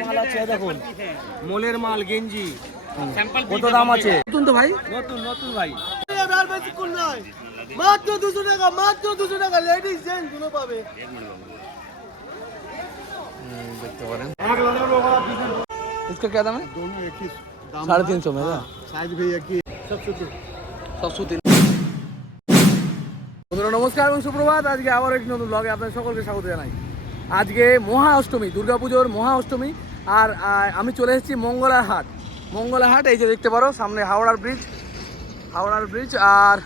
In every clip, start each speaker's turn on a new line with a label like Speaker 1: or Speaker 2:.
Speaker 1: মাল আছে দেখুন মোলের মাল গেঞ্জি
Speaker 2: কত দাম আছে নতুন তো ভাই
Speaker 1: নতুন নতুন ভাই
Speaker 3: আর বেশিক্ষণ নয় মাত্র দুশো টাকা মাত্র দুশো টাকা লেডিস জেন্টস দুটো পাবে
Speaker 2: देखते पारें इसका क्या दाम है
Speaker 3: दोनों एक ही दाम
Speaker 2: साढ़े तीन सौ में ना
Speaker 3: साइज भी एक ही सब सुतो
Speaker 2: সবশো তিন বন্ধুরা নমস্কার এবং সুপ্রভাত আজকে আবার একটি নতুন ব্লগে আপনাদের সকলকে স্বাগত জানাই আজকে মহা অষ্টমী দুর্গাপুজোর মহা অষ্টমী আর আমি চলে এসেছি মঙ্গলার হাট মঙ্গলার হাট এই যে দেখতে পারো, সামনে হাওড়ার ব্রিজ হাওড়ার ব্রিজ আর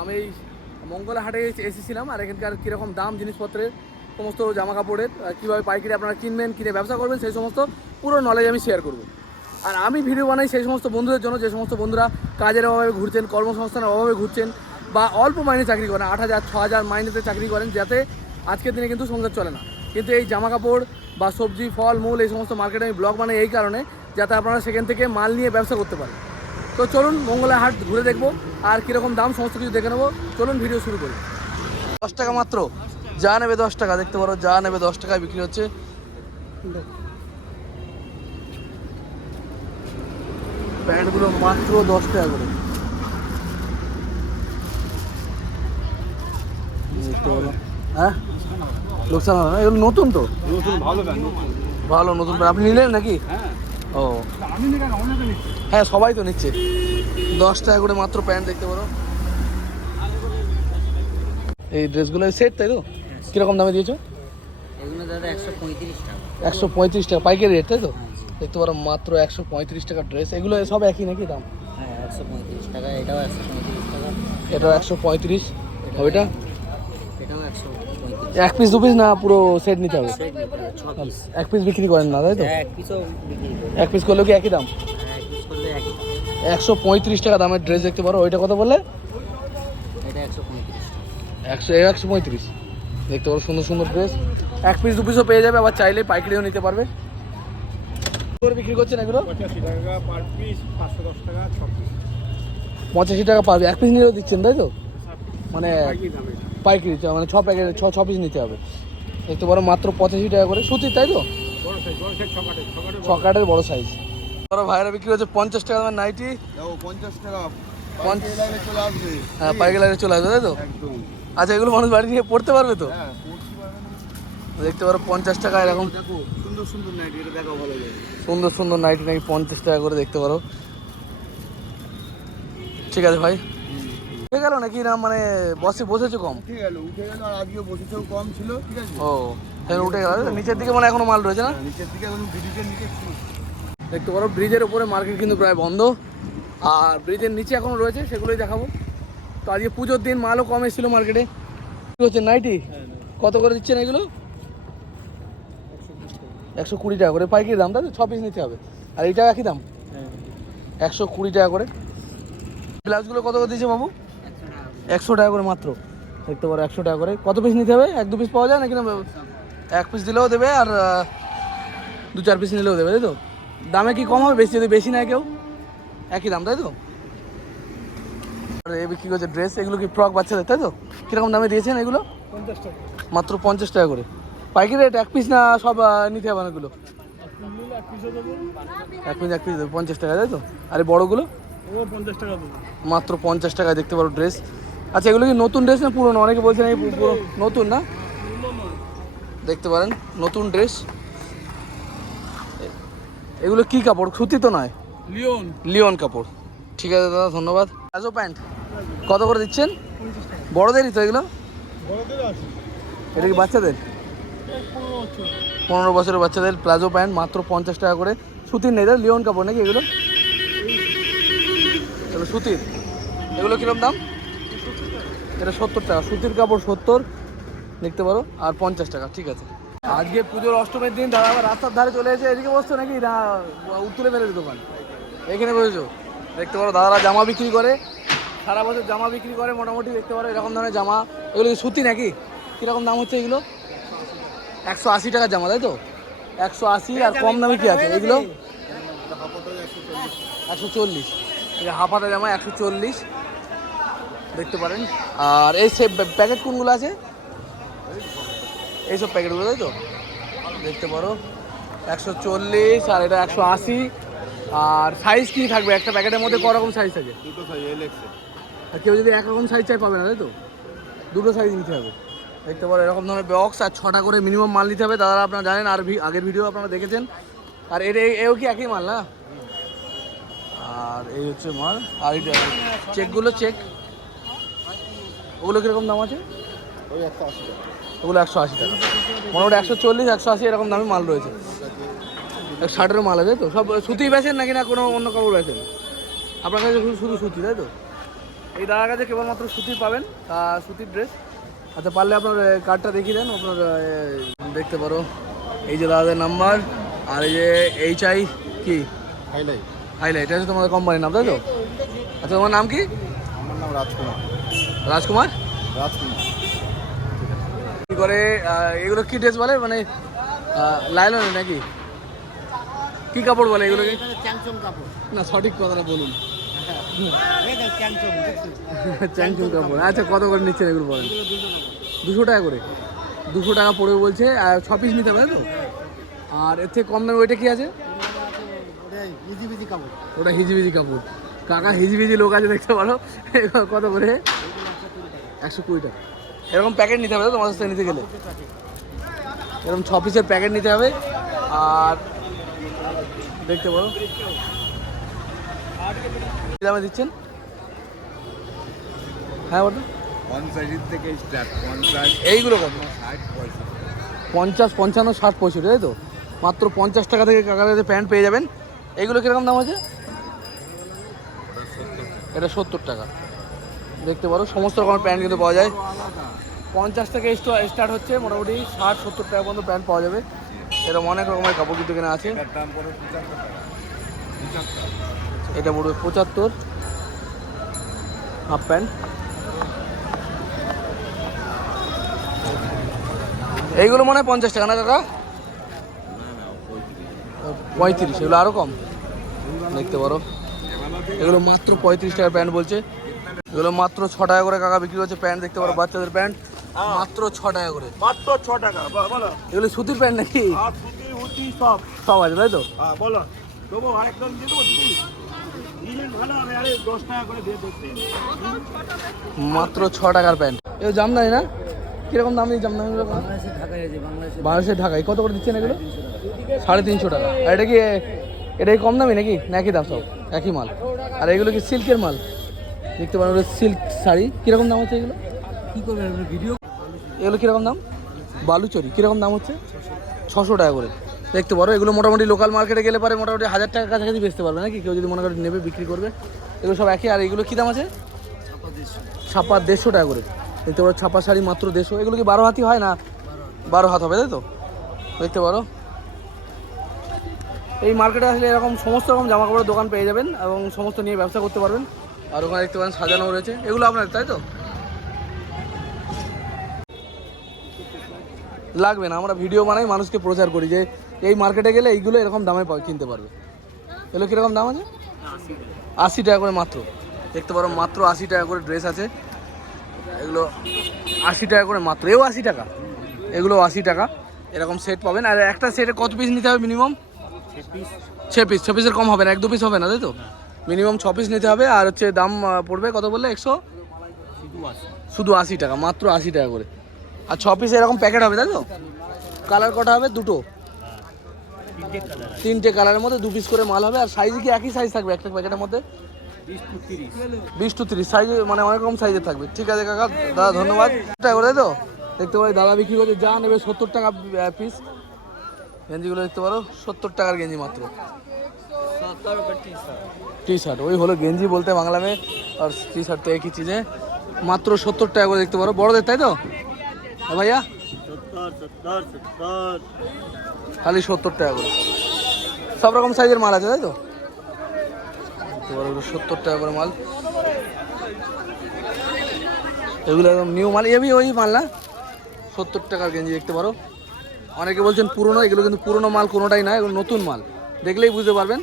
Speaker 2: আমি মঙ্গলা হাটে এসেছিলাম, আর এখানকার কীরকম দাম জিনিসপত্রের, সমস্ত জামা কাপড়ের কীভাবে পাইকারি আপনারা কিনবেন, কিনে ব্যবসা করবেন, সেই সমস্ত পুরো নলেজ আমি শেয়ার করব। আর আমি ভিডিও বানাই সেই সমস্ত বন্ধুদের জন্য, যে সমস্ত বন্ধুরা কাজের অভাবে ঘুরছেন, কর্মসংস্থানের অভাবে ঘুরছেন, বা অল্প মাইনে চাকরি করেন, আট হাজার, ছ হাজার মাইনেতে চাকরি করেন, যাতে আজকের দিনে কিন্তু সংসার চলে না। কিন্তু এই জামা কাপড় বা সবজি, ফল, মূল এই সমস্ত মার্কেটে আমি ব্লগ বানাই এই কারণে, যাতে আপনারা সেখান থেকে মাল নিয়ে ব্যবসা করতে পারেন। তো চলুন মঙ্গলা হাট ঘুরে দেখব আর কীরকম দাম সমস্ত কিছু দেখে নেব। চলুন ভিডিও শুরু করি। দশ টাকা মাত্র? যা নেবে দশ টাকা, দেখতে পারো, যা নেবে দশ টাকায় বিক্রি হচ্ছে। প্যান্টগুলো মাত্র দশ টাকা করে। হ্যাঁ? লোকসান হবে না? এগুলো নতুন তো?
Speaker 1: নতুন ভালো
Speaker 2: ভালো নতুন প্যান্ট। আপনি নিলেন নাকি?
Speaker 1: হ্যাঁ।
Speaker 2: ও। হ্যাঁ সবাই তো নিচ্ছে। দশ টাকা করে মাত্র প্যান্ট দেখতে পারো। এই ড্রেসগুলো সেট তাই তো? কীরকম দামে দিয়েছ?
Speaker 4: একশো পঁয়ত্রিশ টাকা।
Speaker 2: একশো পঁয়ত্রিশ টাকা। পাইকারি রেট তাই তো? দেখতে পারো মাত্র একশো পঁয়ত্রিশ টাকার ড্রেস। এগুলো সব একই নাকি দাম?
Speaker 4: হ্যাঁ একশো পঁয়ত্রিশ টাকা। এটাও একশো পঁয়ত্রিশ টাকা।
Speaker 2: এটাও একশো পঁয়ত্রিশ। ওইটা এক পিস দু পিস না পুরো সেট নিতে হবে?
Speaker 4: পিস
Speaker 2: এক পিস বিক্রি করেন না তাই তো?
Speaker 4: হ্যাঁ এক
Speaker 2: পিস করলেও কি একই দাম?
Speaker 4: হ্যাঁ এক পিস করলে একই দাম।
Speaker 2: একশো পঁয়ত্রিশ টাকা দামের ড্রেস দেখতে পারো ওইটা কত বললে?
Speaker 4: এটা একশো
Speaker 2: একশো পঁয়ত্রিশ। দেখতে পারো সুন্দর সুন্দর ড্রেস এক পিস দু পিসও পেয়ে যাবে আবার চাইলে পাইকারিও নিতে পারবে। বিক্রি করছেন এগুলো?
Speaker 1: পঁচাশি টাকা পার
Speaker 2: এক পিস নিলেও দিচ্ছেন তাই তো? মানে পাইকারি চ- মানে ছ প্যাকেট ছ ছ পিস নিতে হবে। দেখতে পারো মাত্র পঁচাশি টাকা করে। সুতির তাই তো?
Speaker 1: বড় বড় সাইজ ছ
Speaker 2: কাঠের বড় সাইজ বড় ভাইরা বিক্রি হচ্ছে পঞ্চাশ টাকা দামের নাইটি।
Speaker 3: পঞ্চাশ টাকা। লাইনে
Speaker 2: হ্যাঁ পাইকারি লাগে চলে আসবে তাই তো? আচ্ছা এগুলো মানুষ বাড়ি নিয়ে পড়তে পারবে তো?
Speaker 3: হ্যাঁ।
Speaker 2: দেখতে পারো পঞ্চাশ টাকা এরকম।
Speaker 3: সুন্দর সুন্দর নাইট এটা দেখো ভালো
Speaker 2: সুন্দর সুন্দর নাইটি নাকি পঞ্চাশ টাকা করে দেখতে পারো। ঠিক আছে ভাই। উঠে গেল নাকি না মানে বসে বসেছো কম?
Speaker 3: উঠে গেল উঠে গেল আর আজকে বসেছেও কম ছিল ঠিক আছে?
Speaker 2: ও তাহলে উঠে গেল। নিচের দিকে মানে এখনও মাল রয়েছে না?
Speaker 3: নিচের দিকে এখন ব্রিজের নিচে
Speaker 2: দেখতে পারো ব্রিজের উপরে মার্কেট কিন্তু প্রায় বন্ধ। আর ব্রিজের নিচে এখনও রয়েছে সেগুলোই দেখাবো। তো আজকে পুজোর দিন মালও কম এসেছিল মার্কেটে। কি হচ্ছে নাইটি? কত করে দিচ্ছেন এগুলো? একশো কুড়ি টাকা করে। পাইকারি দাম তাই তো ছ পিস নিতে হবে। আর এইটাও একই দাম? একশো কুড়ি টাকা করে। ব্লাউজগুলো কত করে দিয়েছে বাবু? একশো টাকা করে মাত্র। দেখতে পারো একশো টাকা করে। কত পিস নিতে হবে? এক দু পিস পাওয়া যায় নাকি না? এক পিস দিলেও দেবে আর দু চার পিস নিলেও দেবে তাই তো? দামে কি কম হবে? বেশি যদি বেশি নেয় কেউ? একই দাম তাই তো? আর এ বিক্রি করছে ড্রেস এগুলো কি ফ্রক বাচ্চাদের তাই তো? কীরকম দামে দিয়েছেন এগুলো?
Speaker 1: পঞ্চাশ টাকা।
Speaker 2: মাত্র পঞ্চাশ টাকা করে। পাইকারি রেট এক পিস না সব নিতে হবে
Speaker 1: নিলে এক
Speaker 2: পিস এক পিস দেবে পঞ্চাশ টাকা তাই তো? আর বড়োগুলো?
Speaker 1: ও পঞ্চাশ টাকা দেবো।
Speaker 2: মাত্র পঞ্চাশ টাকায় দেখতে পারো ড্রেস আচ্ছা এগুলো কি নতুন ড্রেস না পুরনো? অনেকে বলছেন এই নতুন না? দেখতে পারেন নতুন ড্রেস এগুলো কি কাপড়? সুতি তো নয়।
Speaker 1: লিওন।
Speaker 2: লিওন কাপড়। ঠিক আছে দাদা ধন্যবাদ। প্লাজো প্যান্ট কত করে দিচ্ছেন? বড়দেরই তো এগুলো?
Speaker 1: বড়দের আছে।
Speaker 2: এটা কি বাচ্চাদের?
Speaker 1: পনেরো বছর
Speaker 2: বছরের বাচ্চাদের প্লাজো প্যান্ট মাত্র পঞ্চাশ টাকা করে। সুতির নেই লিওন কাপড় নাকি এগুলো? এগুলো সুতির। এগুলো কিরম দাম? এটা সত্তর টাকা। সুতির কাপড় সত্তর, দেখতে পারো, আর পঞ্চাশ টাকা, ঠিক আছে। আজকে পুজোর অষ্টমীর দিন দাদা আবার রাস্তার ধারে চলে এসে এদিকে বসতো নাকি? না, উত্তরে ফেলে দোকান। এখানে বসেছো? দেখতে পারো, দাদারা জামা বিক্রি করে। সারা বছর জামা বিক্রি করে, মোটামুটি দেখতে পারো, এরকম ধরনের জামা। এগুলো সুতি নাকি? কীরকম দাম হচ্ছে এগুলো? একশো আশি টাকার জামা, তাই তো? একশো আশি আর কম দামে কি আছে? এগুলো? একশো চল্লিশ। এই হাফ হাতা জামা, একশো চল্লিশ। দেখতে পারেন। আর এই সে প্যাকেট কোনগুলো আছে? এইসব প্যাকেটগুলো তাই তো? দেখতে পারো। একশো চল্লিশ আর এটা একশো আশি। আর সাইজ কী থাকবে? একটা প্যাকেটের মধ্যে রকম সাইজ থাকে
Speaker 1: দুটো সাইজ এল
Speaker 2: আর কেউ যদি একরকম সাইজ চাই পাবে না তাই তো? দুটো সাইজ নিতে হবে। দেখতে পারো এরকম ধরনের বক্স আর ছটা করে মিনিমাম মাল নিতে হবে। দাদারা আপনারা জানেন আর ভি- আগের ভিডিও আপনারা দেখেছেন। আর এটা এ- এও কি একই মাল না? আর এই হচ্ছে মাল। আর এটা চেকগুলো চেক ওগুলো কীরকম দাম আছে?
Speaker 1: ওই একশো আশি টাকা।
Speaker 2: ওগুলো একশো আশি টাকা। মোটামুটি একশো চল্লিশ একশো আশি এরকম দামে মাল রয়েছে। এক ষাটের মাল আছে তো? সব সুতি বেছেন নাকি না কোনো অন্য কাপড় বেছেন আপনার কাছে শুধু শুধু সুতি তাই তো? এই দাদার কাছে কেবলমাত্র সুতি পাবেন সুতির ড্রেস আচ্ছা পারলে আপনার কার্ডটা দেখিয়ে দেন আপনার দেখতে পারো। এই যে দাদাদের নাম্বার আর এই যে এইচ আই কি?
Speaker 1: হাইলাই
Speaker 2: হাইলাইট এটা হচ্ছে তোমাদের কোম্পানির নাম তাই তো? আচ্ছা তোমার নাম কি?
Speaker 1: আমার নাম রাজকুমার।
Speaker 2: রাজকুমার?
Speaker 1: রাজকুমার।
Speaker 2: কি করে এগুলো কি ড্রেস বলে? মানে লাইলনের নাকি? কি কাপড় বলে এগুলোকে?
Speaker 4: চ্যাংচং কাপড়।
Speaker 2: না সঠিক কথাটা বলুন।
Speaker 4: চ্যাংচং
Speaker 2: কাপড়। আচ্ছা কত করে নিচ্ছেন এগুলো বলেন? দুশো টাকা। করে? দুশো টাকা পড়বে বলছে আর ছ পিস নিতে হবে তো? আর এর থেকে কম দামে ওইটা কি আছে? ওটা হিজিবিজি কাপড়। কাকা হিজিবিজি লোক আছে দেখতে পারো। কত করে? একশো কুড়ি টাকা। এরকম প্যাকেট নিতে হবে তো তোমার সাথে নিতে গেলে? এরকম ছ পিসের প্যাকেট নিতে হবে। আর দেখতে পারো। কি দামে দিচ্ছেন? হ্যাঁ বলো।
Speaker 1: পঞ্চাশের থেকে স্টার্ট পঞ্চাশ
Speaker 2: এইগুলো কত?
Speaker 1: ষাট পয়সা
Speaker 2: পঞ্চাশ পঞ্চান্ন ষাট পঁয়ষট্টি তাই তো? মাত্র পঞ্চাশ টাকা থেকে কাকার কাছে প্যান্ট পেয়ে যাবেন। এইগুলো কীরকম দাম আছে এটা সত্তর টাকা। দেখতে পারো সমস্ত রকমের প্যান্ট কিন্তু পাওয়া যায়। পঞ্চাশ থেকে স্টার্ট হচ্ছে মোটামুটি ষাট সত্তর টাকা পর্যন্ত প্যান্ট পাওয়া যাবে। এরকম অনেক রকমের কাপড় কিন্তু এখানে আছে। এটা পড়বে পঁচাত্তর। Half pant. এইগুলো মনে হয় পঞ্চাশ টাকা না দাদা? পঁয়ত্রিশ এগুলো আরও কম। দেখতে পারো। এগুলো মাত্র পঁয়ত্রিশ টাকা প্যান্ট বলছে। এগুলো মাত্র ছ টাকা করে কাকা বিক্রি করছে প্যান্ট দেখতে পারো বাচ্চাদের প্যান্ট। মাত্র ছ টাকা করে।
Speaker 1: মাত্র ছ টাকা বলো।
Speaker 2: এগুলো সুতির প্যান্ট নাকি?
Speaker 1: সব।
Speaker 2: সব আছে তাই তো?
Speaker 1: হ্যাঁ বলো। দেবো দিয়ে
Speaker 2: মাত্র ছ টাকার প্যান্ট। এগুলো জামদানি না? কীরকম দাম দিয়ে
Speaker 4: ঢাকায়
Speaker 2: বাংলাদেশের ঢাকায়। কত করে দিচ্ছেন এগুলো? সাড়ে তিনশো টাকা। আর এটা কি এটা কম দামি নাকি? না একই দাম সব একই মাল। আর এগুলো কি সিল্কের মাল? দেখতে পারেন ওগুলো সিল্ক শাড়ি। কীরকম দাম হচ্ছে এগুলো?
Speaker 4: কি করবে ভিডিও
Speaker 2: এগুলো কীরকম দাম? বালুচরি কীরকম দাম হচ্ছে? ছশো টাকা করে। দেখতে পারো এগুলো মোটামুটি লোকাল মার্কেটে গেলে পরে মোটামুটি হাজার টাকার কাছাকাছি বেচতে পারবে নাকি? কেউ যদি মনে করে নেবে বিক্রি করবে। এগুলো সব একই। আর এগুলো কী দাম আছে? ছাপা দেড়শো। টাকা করে। দেখতে পারো ছাপা শাড়ি মাত্র দেড়শো। এগুলো কি বারো হাতি হয় না? বারো হাত হবে তাই তো? দেখতে পারো। এই মার্কেটে আসলে এরকম সমস্ত রকম জামা কাপড়ের দোকান পেয়ে যাবেন এবং সমস্ত নিয়ে ব্যবসা করতে পারবেন। আর ওখানে দেখতে পারেন সাজানো রয়েছে। এগুলো আপনার তাই তো? লাগবে না আমরা ভিডিও বানাই মানুষকে প্রচার করি যে এই মার্কেটে গেলে এইগুলো এরকম দামে কিনতে পারবে। এগুলো কীরকম দাম আছে? আশি টাকা করে মাত্র। দেখতে পারো মাত্র আশি টাকা করে ড্রেস আছে। এগুলো আশি টাকা করে মাত্র। এও আশি টাকা। এগুলো আশি টাকা। এরকম সেট পাবেন। আর একটা সেটে কত পিস নিতে হবে মিনিমাম ছ পিস ছ পিসের কম হবে না এক দু পিস হবে না তাই তো? মিনিমাম ছ পিস নিতে হবে, আর হচ্ছে দাম পড়বে কত বললে? একশো? শুধু আশি টাকা, মাত্র আশি টাকা করে। আর ছ পিস এরকম প্যাকেট হবে, তাই তো? কালার কটা হবে? দুটো। তিনটে কালারের মধ্যে দু পিস করে মাল হবে, আর সাইজ কি একই সাইজ থাকবে একটা প্যাকেটের মধ্যে? বিশ টু তিরিশ। সাইজ মানে অনেক রকম সাইজের থাকবে। ঠিক আছে, কাকা, দাদা, ধন্যবাদ। তাই তো? দেখতে পারি দাদা বিক্রি করছে, যা নেবে সত্তর টাকা পিস গেঞ্জিগুলো দেখতে পারো, সত্তর টাকার গেঞ্জি মাত্র। टी शर्ट वही হলো গেঞ্জি বলতে বাংলা में और टी शर्ट तो एक ही चीज़ है মাত্র সত্তর টাকা করে দেখতে পারো বড়দের তাই তো হ্যাঁ ভাইয়া
Speaker 1: সত্তর সত্তর সত্তর
Speaker 2: খালি সত্তর টাকা করে সব রকম সাইজের মাল আছে তাই তো দেখতে পারো এগুলো সত্তর টাকা করে মাল এগুলো একদম নিউ মাল এবি ওই মাল না সত্তর টাকার গেঞ্জি দেখতে পারো অনেকে বলছেন পুরনো এগুলো কিন্তু পুরনো মাল কোনোটাই না এগুলো নতুন মাল দেখলেই বুঝতে পারবেন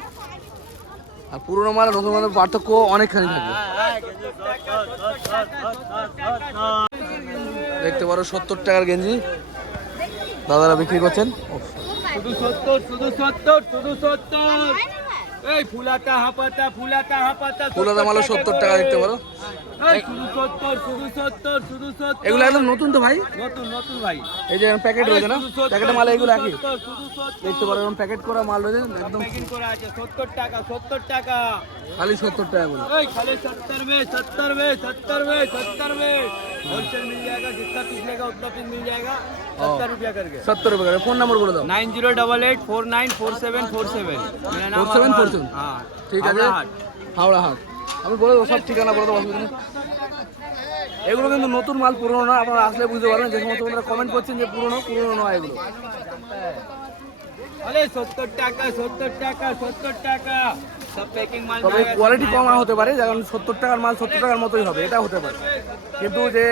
Speaker 2: আর পুরনো মাল নতুন মালের পার্থক্য অনেকখানি থাকে। দেখতে পারো সত্তর টাকার গেঞ্জি। দাদারা বিক্রি করছেন।
Speaker 1: শুধু সত্তর শুধু সত্তর শুধু সত্তর। এই ফুলাতা হাপাতা ফুলাতা হাপাতা
Speaker 2: ফুলাদা মালও সত্তর টাকা দেখতে পারো
Speaker 1: এই শুধু সত্তর শুধু সত্তর শুধু সত্তর
Speaker 2: এগুলো একদম নতুন তো ভাই
Speaker 1: নতুন নতুন ভাই
Speaker 2: এই যে প্যাকেট রয়েছে না প্যাকেটের মাল এগুলো একই
Speaker 1: সত্তর, শুধু সত্তর
Speaker 2: দেখতে পারো এরকম প্যাকেট করা মাল রয়েছে একদম
Speaker 1: প্যাকিং করা আছে সত্তর টাকা সত্তর টাকা
Speaker 2: খালি সত্তর টাকা করে
Speaker 1: ओए खाली सत्तर में सत्तर में सत्तर में सत्तर में होलसेल मिल जाएगा जितना पीस लेगा उतना पीस मिल जाएगा सत्तर रुपया करके
Speaker 2: সত্তর টাকা করে ফোন নাম্বার বলে দাও
Speaker 1: nine zero double eight four nine four seven four seven मेरा नाम বলছেন? হ্যাঁ,
Speaker 2: ঠিক আছে হাওড়া হাট। আমি বলে দেবো সব ঠিকানা বলে দেবো অসুবিধা এগুলো কিন্তু নতুন মাল পুরনো না আপনারা আসলে বুঝতে পারবেন যে সমস্ত আপনারা কমেন্ট করছেন যে পুরনো পুরনো নয় এগুলো।
Speaker 1: সত্তর টাকা
Speaker 2: তবে কোয়ালিটি কম হতে পারে যেমন সত্তর টাকার মাল সত্তর টাকার মতোই হবে এটা হতে পারে। কিন্তু যে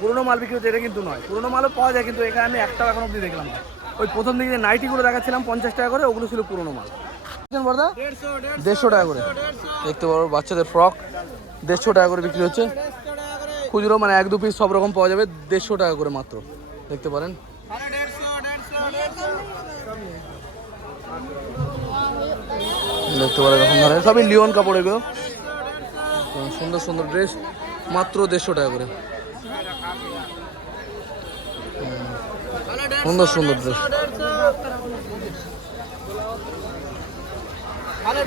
Speaker 2: পুরনো মাল বিক্রি হচ্ছে এটা কিন্তু নয়। পুরনো মালও পাওয়া যায় কিন্তু এখানে আমি এক টাকা এখন অব্দি দেখলাম ওই প্রথম দিকে যে নাইটিগুলো দেখাচ্ছিলাম পঞ্চাশ টাকা করে ওগুলো ছিল পুরনো মাল। দেড়শো টাকা করে। দেখতে পারো বাচ্চাদের ফ্রক দেড়শো টাকা করে বিক্রি হচ্ছে। খুচরো মানে এক দু পিস সব রকম পাওয়া যাবে দেড়শো টাকা করে মাত্র। দেখতে পারেন। দেখতে পারেন সবই লিওন কাপড় এগুলো। সুন্দর সুন্দর ড্রেস মাত্র দেড়শো টাকা করে। সুন্দর সুন্দর ড্রেস আরে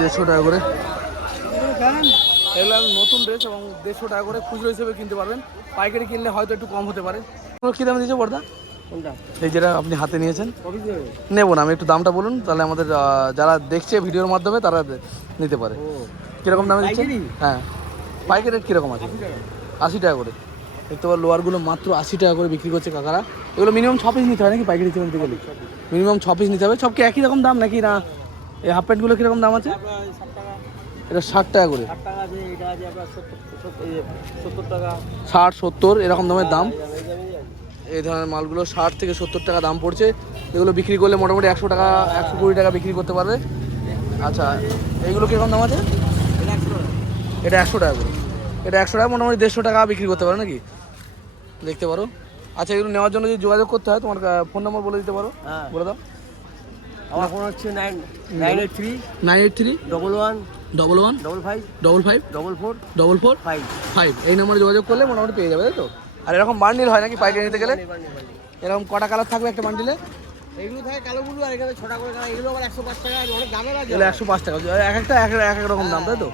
Speaker 2: দেড়শো টাকা করে। এগুলো নতুন ড্রেস এবং দেড়শো টাকা করে খুচরো হিসেবে কিনতে পারবেন। পাইকারি কিনলে হয়তো একটু কম হতে পারে। কী দাম দিয়েছে বর্দা? এই যেটা আপনি হাতে নিয়েছেন। নেব না আমি একটু দামটা বলুন তাহলে আমাদের যারা দেখছে ভিডিওর মাধ্যমে তারা নিতে পারে। কীরকম দামে
Speaker 4: দিচ্ছে
Speaker 2: হ্যাঁ। পাইকারি রেট কীরকম আছে? আশি টাকা করে। দেখতে পারো লোয়ারগুলো মাত্র আশি টাকা করে বিক্রি করছে কাকারা। এগুলো মিনিমাম ছ পিস নিতে হয় নাকি পাইকারি হিসেবে নিতে গেলে? মিনিমাম ছ পিস নিতে হবে। সব কি একই রকম দাম নাকি না এই হাফ প্যান্টগুলো কীরকম দাম আছে? এটা ষাট টাকা করে।
Speaker 4: ষাট, সত্তর,
Speaker 2: এরকম দামের দাম।
Speaker 4: এই
Speaker 2: ধরনের মালগুলো ষাট থেকে সত্তর টাকা দাম পড়ছে। এগুলো বিক্রি করলে মোটামুটি একশো টাকা, একশো কুড়ি টাকা বিক্রি করতে পারবে। আচ্ছা এইগুলো কীরকম দাম আছে?
Speaker 4: এটা একশো টাকা
Speaker 2: করে। এটা একশো টাকা, মোটামুটি দেড়শো টাকা বিক্রি করতে পারো নাকি? দেখতে পারো। আচ্ছা এগুলো নেওয়ার জন্য যদি যোগাযোগ করতে হয় তোমার ফোন নম্বর বলে দিতে পারো।
Speaker 4: হ্যাঁ।
Speaker 2: বলে দাও।
Speaker 4: আমার ফোন হচ্ছে nine nine eight three
Speaker 2: nine eight three
Speaker 4: double one
Speaker 2: double one
Speaker 4: double five
Speaker 2: double five
Speaker 4: double four
Speaker 2: double four
Speaker 4: five
Speaker 2: five এই নম্বরে যোগাযোগ করলে মোটামুটি পেয়ে যাবে তাই তো? আর এরকম বান্ডিল হয় নাকি পাইকারি নিতে গেলে? এরকম কটা কালার থাকবে একটা বান্ডিলে
Speaker 4: এগুলো থাকে কালো বুলু আর এখানে ছটা করে এগুলো আবার একশো পাঁচ টাকা অনেক দামের আছে।
Speaker 2: এগুলো একশো পাঁচ টাকা। এক একটা এক এক এক রকম দাম তাই তো?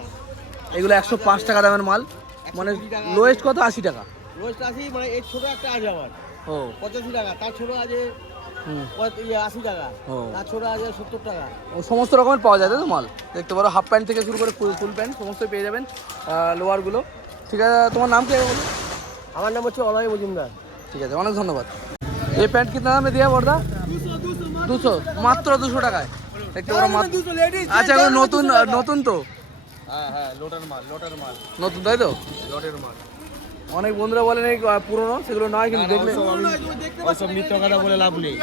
Speaker 2: এগুলো একশো পাঁচ টাকা দামের মাল। মানে লোয়েস্ট কত? আশি টাকা।
Speaker 4: রোজ আশি মানে এই ছোট একটা আছে আবার
Speaker 2: ও।
Speaker 4: পঁচাশি টাকা তার ছোট আছে ইয়ে আশি টাকা। তার ছোট আছে সত্তর টাকা।
Speaker 2: ও সমস্ত রকমের পাওয়া যায় তাই তো মাল? দেখতে পারো হাফ প্যান্ট থেকে শুরু করে ফুল ফুল প্যান্ট সমস্তই পেয়ে যাবেন লোয়ারগুলো ঠিক আছে তোমার নাম কি বলো?
Speaker 4: আমার নাম হচ্ছে অলয় মজুমদার।
Speaker 2: ঠিক আছে অনেক ধন্যবাদ। এই প্যান্ট কিতনা দামে দিয়া বর্দা? দুশো মাত্র দুশো টাকায়। দেখতে পারো মাত্র আচ্ছা নতুন নতুন তো?
Speaker 1: হ্যাঁ হ্যাঁ লোটার মাল লোটার মাল।
Speaker 2: নতুন তাই তো?
Speaker 1: লোটের মাল।
Speaker 2: অনেক বন্ধুরা বলেন এই পুরনো সেগুলো নয় কিন্তু দেখলে।
Speaker 1: ওইসব মিথ্য কথা বলে লাভ নেই।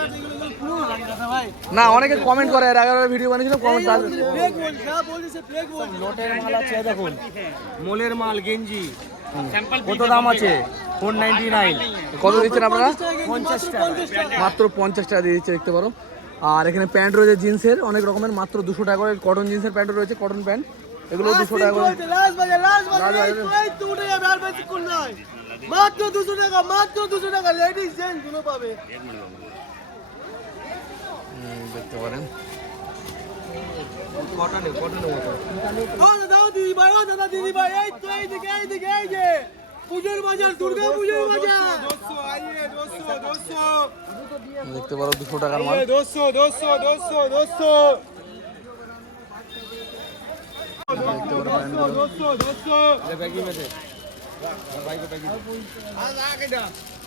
Speaker 2: না অনেকে কমেন্ট করে এর আগে ভিডিও বানিয়েছিল কমেন্ট
Speaker 1: লোটের মাল আছে দেখুন। মোলের মাল গেঞ্জি। কত দাম আছে? ফোর নাইনটি নাইন
Speaker 2: কত দিচ্ছেন আপনারা?
Speaker 3: পঞ্চাশ টাকা
Speaker 2: মাত্র পঞ্চাশ টাকা। দিয়ে দিচ্ছে দেখতে পারো। আর এখানে প্যান্ট রয়েছে জিন্সের অনেক রকমের মাত্র দুশো টাকা করে কটন জিন্সের প্যান্ট রয়েছে কটন প্যান্ট এগুলো দুশো টাকা
Speaker 3: মাত্র দুশো টাকা মাত্র দুশো টাকা লেডিস পাবে
Speaker 2: দেখতে পারেন
Speaker 3: ও দিদি ভাই ও দাদা দিদি ভাই এই তো পুজোর
Speaker 2: দেখতে পারো দুশো টাকার মাল
Speaker 1: দোষ দোষ দোষো দোষো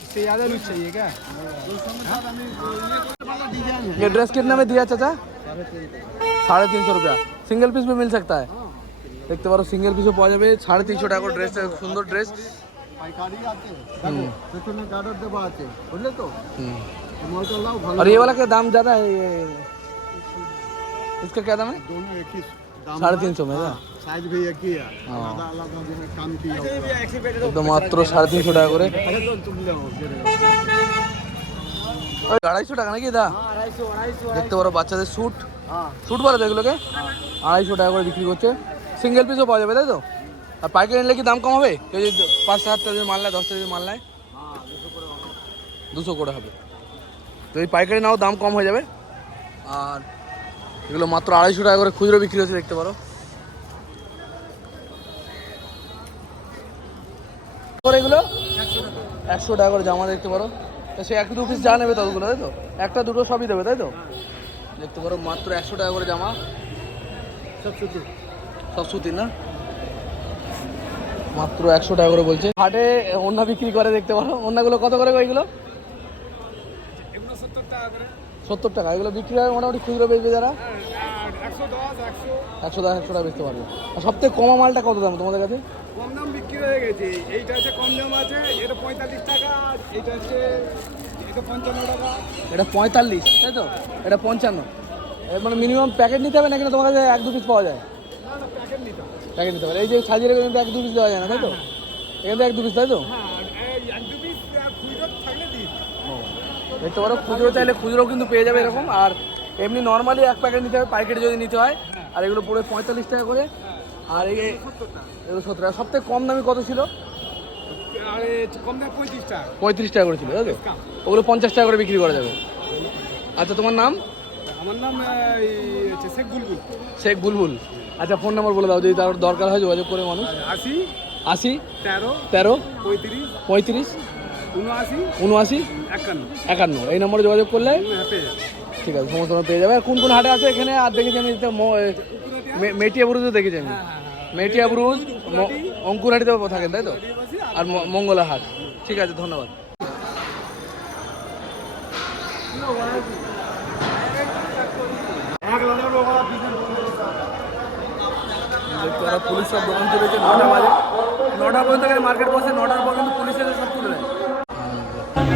Speaker 1: इससे ज्यादा लुक चाहिए क्या
Speaker 2: ये ड्रेस कितने में दिया चाचा সাড়ে তিনশো রুপিয়া সিঙ্গেল পিস में मिल सकता है দেখতে পারো সিঙ্গেল পিসও পাওয়া যাবে সাড়ে তিনশো টাকা ড্রেস সুন্দর ড্রেস
Speaker 4: পাইকারি আছে দেখো পেছনে গার্ডার দেওয়া আছে বুঝলে তো মলটা লাও ভালো
Speaker 2: और ये वाला का दाम ज़्यादा है ये इसका क्या दाम है
Speaker 4: दोनों एक ही সাড়ে তিনশো ভাইয়া হ্যাঁ।
Speaker 2: একদম মাত্র সাড়ে তিনশো টাকা করে। আড়াইশো টাকা নাকি দা? দেখতে পারো বাচ্চাদের স্যুট স্যুট বলে তো এগুলোকে? আড়াইশো টাকা করে বিক্রি করছে। সিঙ্গেল পিসও পাওয়া যাবে তাই তো? আর পাইকারি নিলে কি দাম কম হবে? কেউ যদি পাঁচ সাতটা যদি মাল নেয় দশটা যদি মাল নেয়? দুশো করে হবে। তো এই পাইকারি নাও দাম কম হয়ে যাবে। আর এগুলো মাত্র আড়াইশো টাকা করে খুচরো বিক্রি হচ্ছে দেখতে পারো। এগুলো একশো টাকা করে জামা দেখতে পারো। তো সে এক দু পিস যা নেবে ততগুলো তাই তো? একটা দুটো সবই দেবে তাই তো? দেখতে পারো মাত্র একশো টাকা করে জামা। সব সুতি। সব সুতি না? মাত্র একশো টাকা করে বলছে। হাটে ওন্না বিক্রি করে দেখতে পারো। ওন্নাগুলো কত করে গো এগুলো? সত্তর টাকা এগুলো বিক্রি হয় মোটামুটি খুচরো বেচবে যারা? একশো দশ একশো টাকা বেচতে পারবে। আর সবথেকে কমা মালটা কত দাম তোমাদের কাছে?
Speaker 3: কম দাম বিক্রি হয়ে গেছে। এইটা হচ্ছে কম দাম আছে এটা পঁয়তাল্লিশ টাকা এইটা হচ্ছে এটা
Speaker 2: পঁয়তাল্লিশ তাই তো? এটা পঞ্চান্ন। মানে মিনিমাম প্যাকেট নিতে হবে নাকি না তোমার কাছে এক দু পিস পাওয়া যায়?
Speaker 3: প্যাকেট নিতে হবে।
Speaker 2: এই যে সাজিয়ে রেখে এক দু পিস দেওয়া যায় না তাই তো? এখান থেকে এক দু পিস তাই তো?
Speaker 3: হ্যাঁ এই এক দু পিস খুচরো থাকলে দিই
Speaker 2: দেখতে পারো খুচরো চাইলে খুচরো কিন্তু পেয়ে যাবে এরকম। আর এমনি নর্মালি এক প্যাকেট নিতে হবে পাইকারি যদি নিতে হয়। আর এগুলো পড়ে পঁয়তাল্লিশ টাকা করে। আর এই এগুলো সত্তর টাকা। সব থেকে কম দামি কত ছিল?
Speaker 3: পঁয়ত্রিশ টাকা।
Speaker 2: পঁয়ত্রিশ টাকা করে ছিল তাই তো ওগুলো পঞ্চাশ টাকা করে বিক্রি করা যাবে। আচ্ছা তোমার নাম?
Speaker 3: আমার নাম শেখ বুলবুল।
Speaker 2: শেখ বুলবুল। আচ্ছা ফোন নাম্বার বলে দাও যদি তার দরকার হয় যোগাযোগ করে মানুষ।
Speaker 3: আশি
Speaker 2: আশি
Speaker 3: তেরো
Speaker 2: তেরো
Speaker 3: পঁয়ত্রিশ
Speaker 2: পঁয়ত্রিশ
Speaker 3: উনআশি একান্ন।
Speaker 2: এই নম্বরে যোগাযোগ করলে?
Speaker 3: হ্যাঁ।
Speaker 2: ঠিক আছে সমস্ত পেয়ে যাবে। আর কোন কোন হাটে আছে এখানে? আর দেখেছি আমি মেটিয়া বুরুজও দেখেছি আমি। মেটিয়া বুরুজ ম- অঙ্কুরহাটিতে থাকেন তাই তো? আর মঙ্গলা। হাট। ঠিক আছে ধন্যবাদ। পুলিশ সব দোকান চলেছে নটা বাজে। নটা পর্যন্ত মার্কেট বসে নটার পর কিন্তু পুলিশ এসে সব তুলে নেয়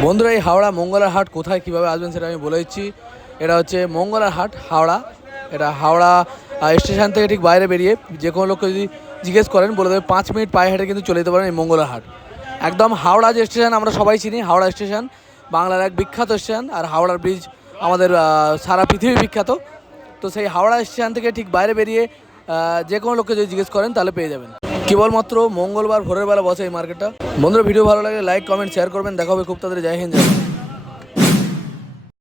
Speaker 2: বন্ধুরা, এই হাওড়া মঙ্গলার হাট কোথায় কীভাবে আসবেন সেটা আমি বলে দিচ্ছি। এটা হচ্ছে মঙ্গলার হাট, হাওড়া। এটা হাওড়া স্টেশন থেকে ঠিক বাইরে বেরিয়ে যে কোনো লোককে যদি জিজ্ঞেস করেন, বলে দেবে পাঁচ মিনিট পায়ে হেঁটে কিন্তু চলে যেতে পারেন এই মঙ্গলার হাট। একদম হাওড়া যে স্টেশন আমরা সবাই চিনি, হাওড়া স্টেশন, বাংলার এক বিখ্যাত স্টেশন আর হাওড়ার ব্রিজ আমাদের সারা পৃথিবী বিখ্যাত। তো সেই হাওড়া স্টেশন থেকে ঠিক বাইরে বেরিয়ে যে কোনো লোককে যদি জিজ্ঞেস করেন তাহলে পেয়ে যাবেন। কেবলমাত্র মঙ্গলবার ভোরের বেলা বসে এই মার্কেটটা। বন্ধুরা, ভিডিও ভালো লাগে লাইক কমেন্ট শেয়ার করবেন। দেখা হবে খুব তাদের জয় হিন্দ।